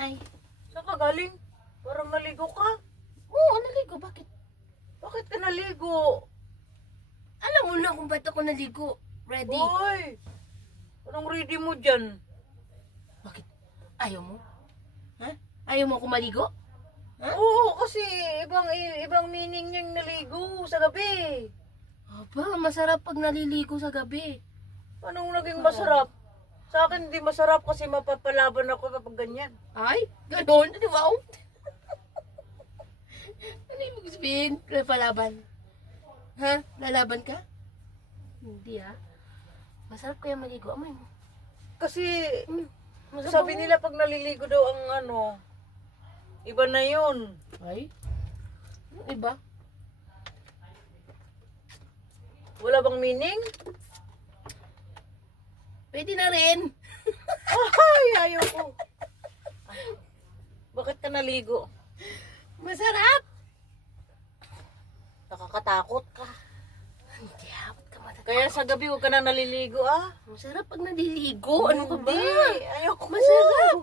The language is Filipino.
Ay. Saan ka galing? Parang naligo ka. Oo, naligo. Bakit? Bakit ka naligo? Alam mo na kung ba't ako naligo. Ready? Hoy! Anong ready mo dyan? Bakit? Ayaw mo? Ha? Ayaw mo ako maligo? Ha? Oo, kasi ibang ibang meaning yung naligo sa gabi. Aba, masarap pag naliligo sa gabi. Anong naging masarap? Sa akin hindi masarap kasi mapapalaban ako kapag ganyan. Ay, ganon. Di ba? ano ibig sabihin? Palaban. Ha? Lalaban ka? Hindi ah. Masarap kaya maligo. Amay mo. Kasi Hmm. Masarap sabi nila pag naliligo daw ang ano, iba na yun. Ay? Ano iba? Wala bang meaning? Pwede na rin. Ay, ayaw ko. Bakit ka naligo? Masarap. Nakakatakot ka. Hindi ah. Ba't ka matat- Kaya sa gabi huwag ka na naliligo ah. Masarap pag naliligo. Ano ka ba? Hindi, ayaw ko. Masarap.